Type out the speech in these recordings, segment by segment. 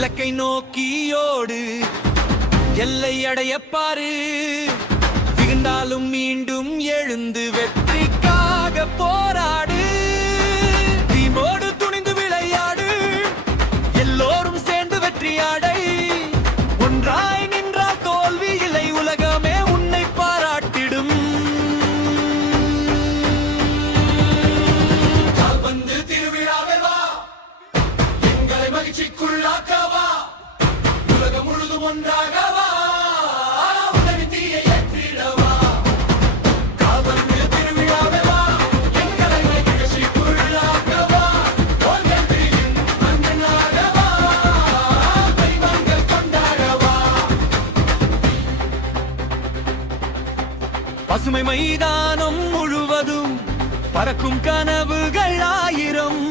இலக்கை நோக்கியோடு எல்லை அடைய பாரு. விழுந்தாலும் மீண்டும் எழுந்து வெற்றிக்காக போராடு. தீமோடு துணிந்து விளையாடு. எல்லோரும் சேர்ந்து வெற்றியாடை. ஒன்றாய் நின்றால் தோல்வி இல்லை, உலகமே உன்னை பாராட்டிடும். கால்பந்து திருவிழாவே வா, எங்களை மகிழ்ச்சிக்குள்ளாக்கவா. உலகம் முழுதும் ஒன்றாகவா, உதவி தீயை ஏற்றிடவா. கால்பந்து திருவிழாவே வா, எங்களை மகிழ்ச்சிக்குள்ளாக்கவா. தோல்வியின் மன்னனாகவா, பரிமாணங்கள் கொண்டாடவா. பசுமை மைதானம் முழுவதும் பறக்கும் கனவுகள் ஆயிரம்.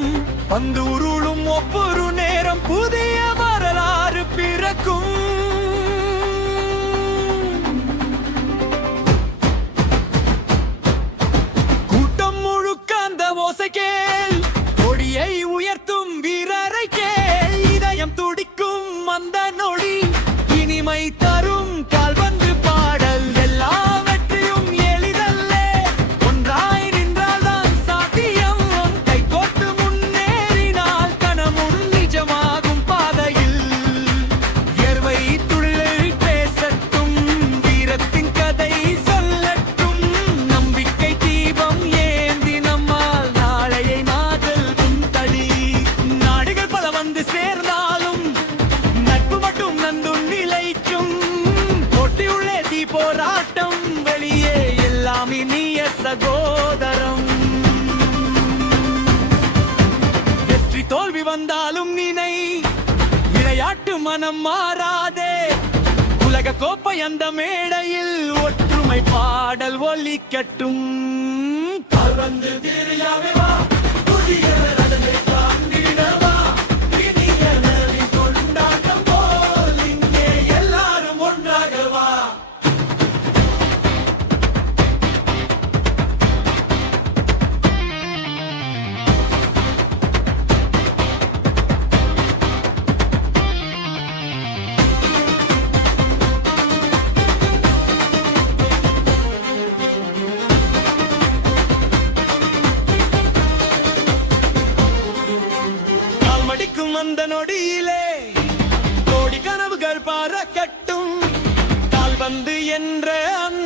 பந்து உருளும் ஒவ்வொரு நேரம் புதிய வரலாறு பிறக்கும். கூட்டம் முழுக்க அந்த ஓசை கேள். கொடியை உயர்த்தும் வீரரை கேள். இதயம் துடிக்கும் அந்த நொடி இனிமை தரும் கால்பந்து பாடல். எல்லா வெற்றியும் எளிதல்ல, ஒன்றாய் நின்றால் தான் சாத்தியம். கைகோர்த்து முன்னேறினால் கனமும் நிஜமாகும் பாதையில். வியர்வை துளிகள் பேசட்டும், வீரத்தின் கதை சொல்லட்டும். நம்பிக்கை தீபம் ஏந்தி நம்மால் நாளையை நாதல் உந்தடி. நாடுகள் பல வந்து சேர்ந்தாலும் நட்பு மட்டும் நந்தும் நிலைக்கும். போட்டியுள்ளே தீ போராட்டம், வெளியே எல்லாம் இனிய சகோதரம். வெற்றி தோல்வி வந்தாலும் நினை, விளையாட்டு மனம் மாறாதே. உலக கோப்பை அந்த மேடையில் ஒற்றுமை பாடல் ஒலிக்கட்டும். கால்பந்து திருவிழாவே வா, புதிய நடனை காண்பிடவா. இனிய நதின் கொண்டாட்டம் போல் இங்கே எல்லாரும் ஒன்றாகவா. கால்மடிக்கும் அந்த நொடியிலே கோடி கனவுகள் பறக்கட்டும். கால்பந்து என்ற அந்த